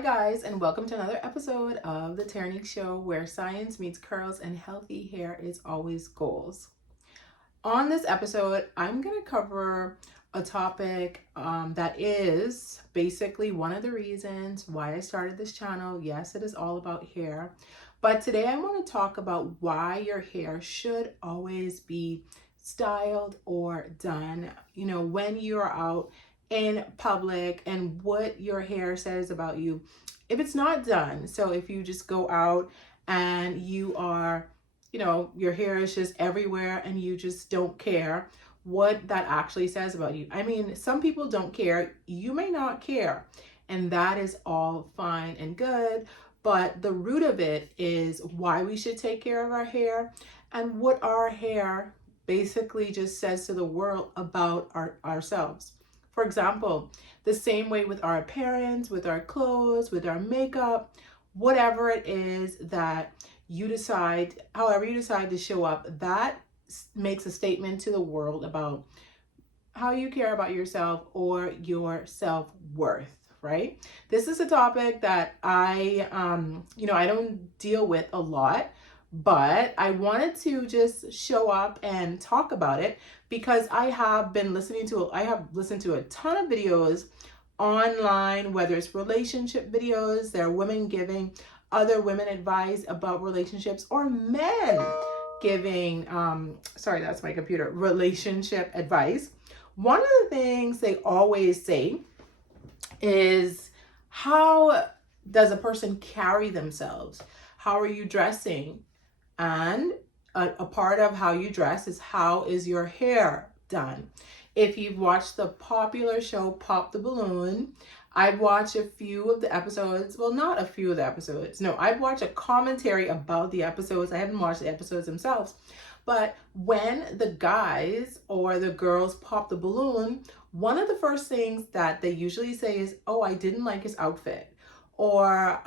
Hi guys, and welcome to another episode of the Ternique Show, where science meets curls and healthy hair is always goals. On this episode, I'm going to cover a topic that is basically one of the reasons why I started this channel. Yes, it is all about hair, but today I want to talk about why your hair should always be styled or done, when you're out in public, and what your hair says about you if it's not done. So if you just go out and you are, your hair is just everywhere and you just don't care, what that actually says about you. I mean, some people don't care. You may not care, and that is all fine and good. But the root of it is why we should take care of our hair and what our hair basically just says to the world about ourselves. For example, the same way with our appearance, with our clothes, with our makeup, whatever it is that you decide, however you decide to show up, that makes a statement to the world about how you care about yourself or your self-worth, right? This is a topic that I don't deal with a lot, but I wanted to just show up and talk about it because I have listened to a ton of videos online, whether it's relationship videos, there are women giving other women advice about relationships, or men giving sorry, that's my computer, relationship advice. One of the things they always say is, how does a person carry themselves? How are you dressing? And a part of how you dress is, how is your hair done? If you've watched the popular show Pop the Balloon, I've watched a few of the episodes. Well, not a few of the episodes. No, I've watched a commentary about the episodes. I haven't watched the episodes themselves. But when the guys or the girls pop the balloon, one of the first things that they usually say is, oh, I didn't like his outfit. Or,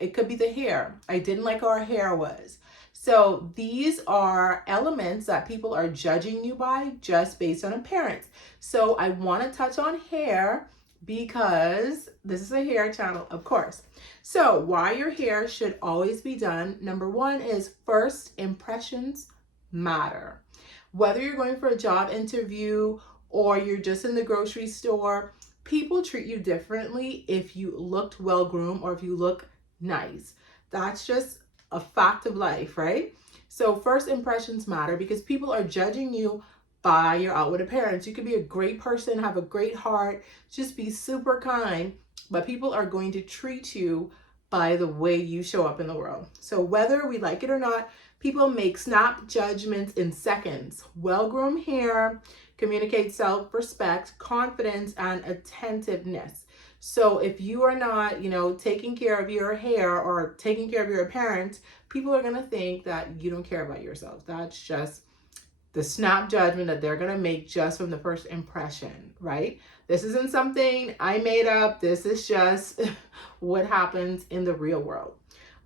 it could be the hair. I didn't like how our hair was. So these are elements that people are judging you by just based on appearance. So I want to touch on hair because this is a hair channel, of course. So why your hair should always be done. Number one is, first impressions matter. Whether you're going for a job interview or you're just in the grocery store, people treat you differently if you looked well groomed or if you look nice. That's just a fact of life, right? So first impressions matter because people are judging you by your outward appearance. You could be a great person, have a great heart, just be super kind, but people are going to treat you by the way you show up in the world. So whether we like it or not, people make snap judgments in seconds. Well-groomed hair communicates self-respect, confidence, and attentiveness. So if you are not, taking care of your hair or taking care of your appearance, people are going to think that you don't care about yourself. That's just the snap judgment that they're going to make just from the first impression, right? This isn't something I made up. This is just what happens in the real world.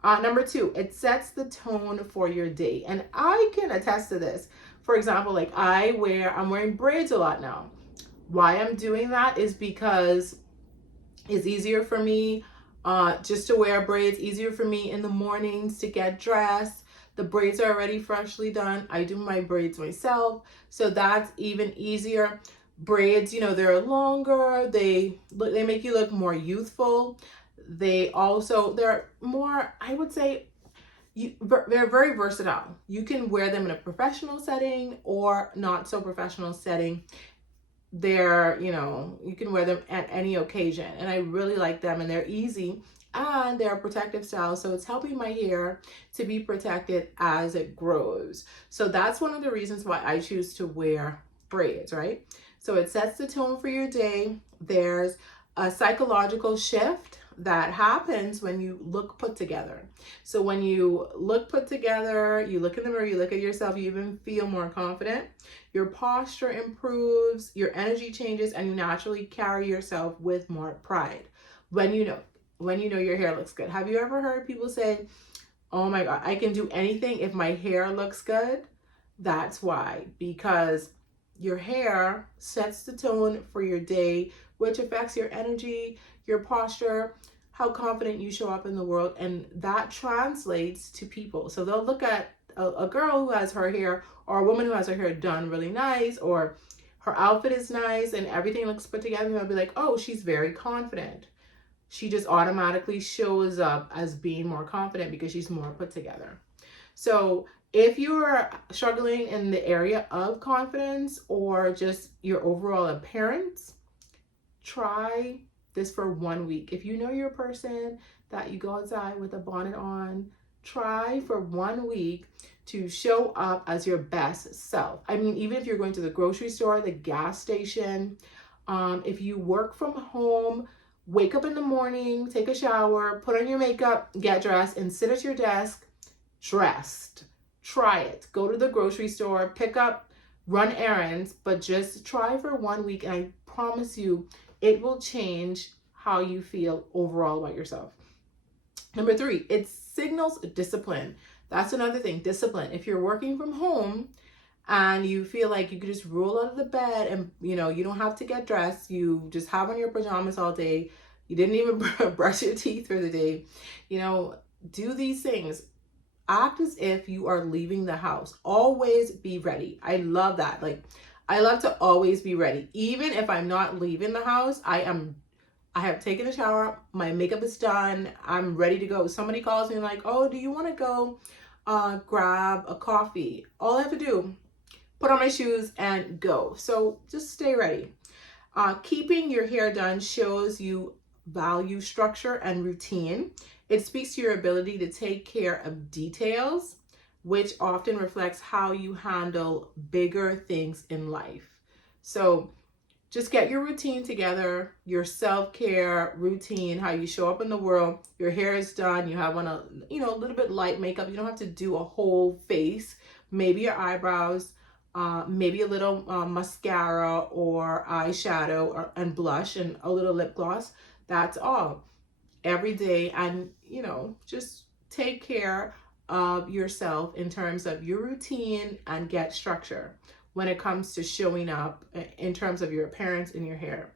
Number two, it sets the tone for your day. And I can attest to this. For example, like I'm wearing braids a lot now. Why I'm doing that is because it's easier for me just to wear braids, easier for me in the mornings to get dressed. The braids are already freshly done. I do my braids myself, so that's even easier. Braids, they're longer. They make you look more youthful. They're more, I would say, they're very versatile. You can wear them in a professional setting or not so professional setting. They're, you can wear them at any occasion, and I really like them, and they're easy, and they're a protective style, so it's helping my hair to be protected as it grows. So that's one of the reasons why I choose to wear braids, right? So it sets the tone for your day. There's a psychological shift that happens when you look put together. So when you look put together, you look in the mirror, you look at yourself, you even feel more confident. Your posture improves, your energy changes, and you naturally carry yourself with more pride when you know your hair looks good. Have you ever heard people say, oh my God, I can do anything if my hair looks good? That's why, because your hair sets the tone for your day, which affects your energy, your posture, how confident you show up in the world, and that translates to people. So they'll look at a girl who has her hair, or a woman who has her hair done really nice, or her outfit is nice and everything looks put together, and they'll be like, oh, she's very confident. She just automatically shows up as being more confident because she's more put together. So if you're struggling in the area of confidence or just your overall appearance, try this for 1 week. If you know you're a person that you go outside with a bonnet on, try for 1 week to show up as your best self. I mean, even if you're going to the grocery store, the gas station, if you work from home, wake up in the morning, take a shower, put on your makeup, get dressed, and sit at your desk dressed. Try it. Go to the grocery store, pick up, run errands, but just try for 1 week, and I promise you it will change how you feel overall about yourself. Number 3, it signals discipline. That's another thing, discipline. If you're working from home and you feel like you could just roll out of the bed and you don't have to get dressed, you just have on your pajamas all day, you didn't even brush your teeth for the day, do these things. Act as if you are leaving the house. Always be ready. I love that. I love to always be ready. Even if I'm not leaving the house, I have taken a shower, my makeup is done, I'm ready to go. Somebody calls me like, oh, do you want to go grab a coffee? All I have to do, put on my shoes and go. So just stay ready. Keeping your hair done shows you value structure and routine. It speaks to your ability to take care of details, which often reflects how you handle bigger things in life. So just get your routine together, your self-care routine, how you show up in the world. Your hair is done, you have on a little bit light makeup. You don't have to do a whole face. Maybe your eyebrows, maybe a little mascara or eyeshadow and blush and a little lip gloss. That's all. Every day, and just take care of yourself in terms of your routine and get structure when it comes to showing up in terms of your appearance and your hair.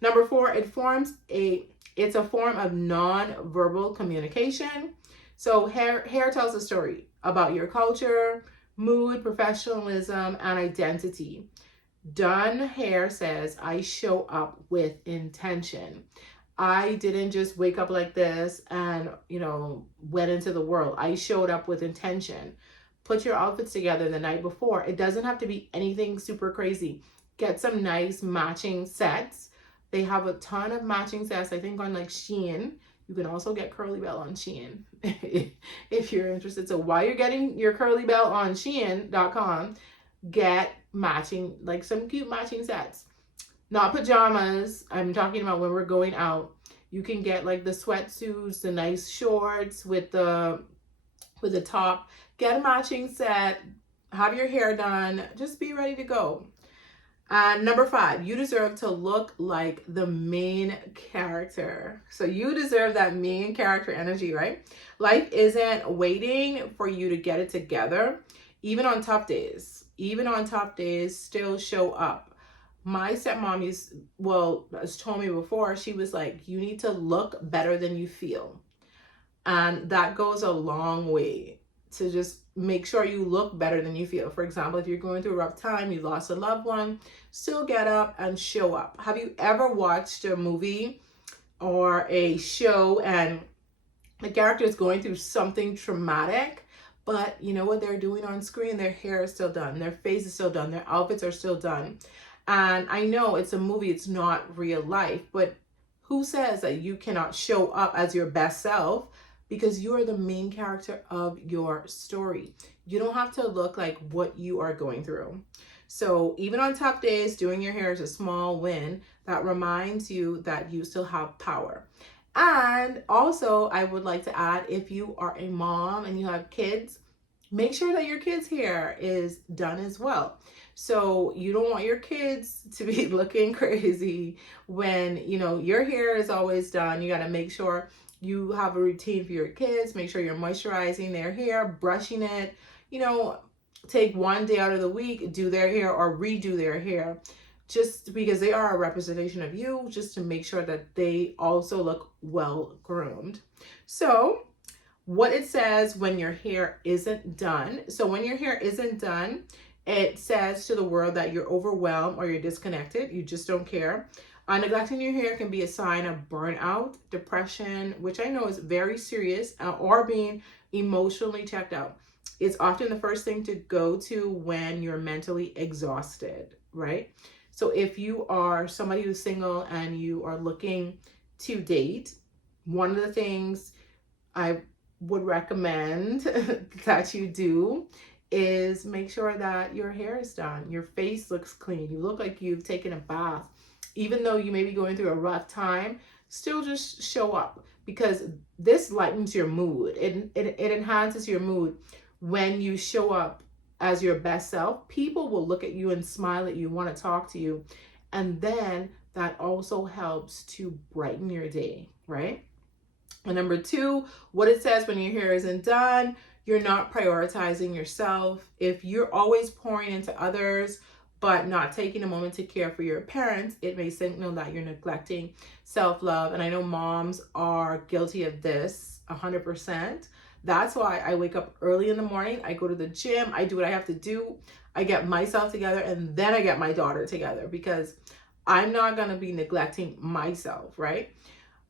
Number 4, it's a form of non-verbal communication. So hair tells a story about your culture, mood, professionalism, and identity. Done hair says, I show up with intention. I didn't just wake up like this and, went into the world. I showed up with intention. Put your outfits together the night before. It doesn't have to be anything super crazy. Get some nice matching sets. They have a ton of matching sets, I think, on Shein. You can also get Curly Bell on Shein if you're interested. So while you're getting your Curly Bell on Shein.com, get matching, some cute matching sets. Not pajamas. I'm talking about when we're going out. You can get the sweatsuits, the nice shorts with the top. Get a matching set. Have your hair done. Just be ready to go. And number 5, you deserve to look like the main character. So you deserve that main character energy, right? Life isn't waiting for you to get it together. Even on tough days, still show up. My stepmom has told me before, she was like, you need to look better than you feel. And that goes a long way to just make sure you look better than you feel. For example, if you're going through a rough time, you lost a loved one, still get up and show up. Have you ever watched a movie or a show and the character is going through something traumatic, but you know what they're doing on screen? Their hair is still done, their face is still done, their outfits are still done. And I know it's a movie, it's not real life, but who says that you cannot show up as your best self? Because you are the main character of your story. You don't have to look like what you are going through. So even on tough days, doing your hair is a small win that reminds you that you still have power. And also, I would like to add, if you are a mom and you have kids, make sure that your kids' hair is done as well. So you don't want your kids to be looking crazy when, your hair is always done. You got to make sure you have a routine for your kids. Make sure you're moisturizing their hair, brushing it, take one day out of the week, do their hair or redo their hair. just because they are a representation of you, just to make sure that they also look well groomed. So what it says when your hair isn't done. So when your hair isn't done, it says to the world that you're overwhelmed or you're disconnected. You just don't care. Neglecting your hair can be a sign of burnout, depression, which I know is very serious, or being emotionally checked out. It's often the first thing to go to when you're mentally exhausted, right? So if you are somebody who's single and you are looking to date, one of the things I would recommend that you do is make sure that your hair is done, your face looks clean, you look like you've taken a bath. Even though you may be going through a rough time, still just show up, because this lightens your mood. It enhances your mood when you show up as your best self. People will look at you and smile at you, want to talk to you. And then that also helps to brighten your day, right? And number two, what it says when your hair isn't done, you're not prioritizing yourself. If you're always pouring into others, but not taking a moment to care for your parents, it may signal that you're neglecting self-love. And I know moms are guilty of this 100%. That's why I wake up early in the morning. I go to the gym. I do what I have to do. I get myself together, and then I get my daughter together, because I'm not going to be neglecting myself, right?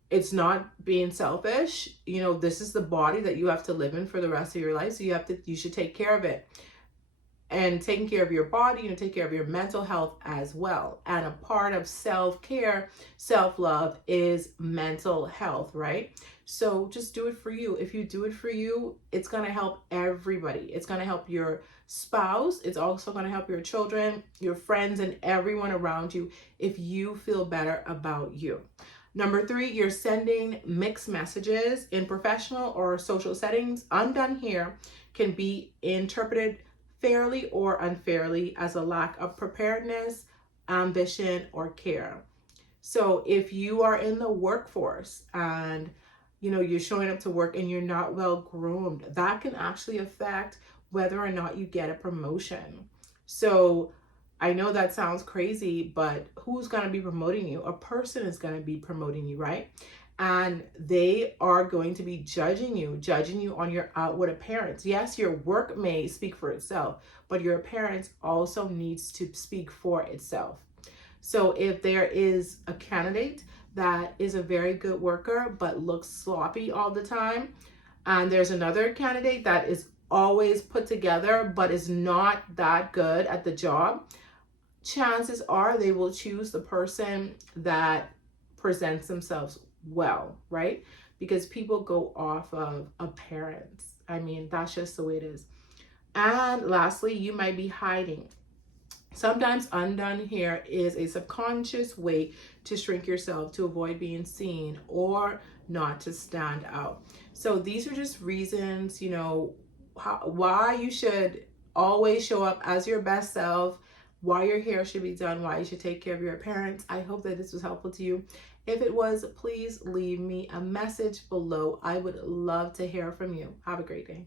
It's not being selfish. You know, this is the body that you have to live in for the rest of your life. So you should take care of it. And taking care of your body, take care of your mental health as well. And a part of self-care, self-love is mental health, right? So just do it for you. If you do it for you, it's going to help everybody. It's going to help your spouse. It's also going to help your children, your friends, and everyone around you if you feel better about you. Number three, you're sending mixed messages in professional or social settings. Undone hair can be interpreted fairly or unfairly as a lack of preparedness, ambition, or care. So if you are in the workforce and you're showing up to work and you're not well groomed, that can actually affect whether or not you get a promotion. So I know that sounds crazy, but who's going to be promoting you? A person is going to be promoting you, right? And they are going to be judging you on your outward appearance. Yes, your work may speak for itself, but your appearance also needs to speak for itself. So if there is a candidate that is a very good worker but looks sloppy all the time, and there's another candidate that is always put together but is not that good at the job, chances are they will choose the person that presents themselves well, right? Because people go off of appearance. I mean, that's just the way it is. And lastly, you might be hiding. Sometimes undone hair is a subconscious way to shrink yourself to avoid being seen or not to stand out. So these are just reasons, why you should always show up as your best self, why your hair should be done, why you should take care of your appearance. I hope that this was helpful to you. If it was, please leave me a message below. I would love to hear from you. Have a great day.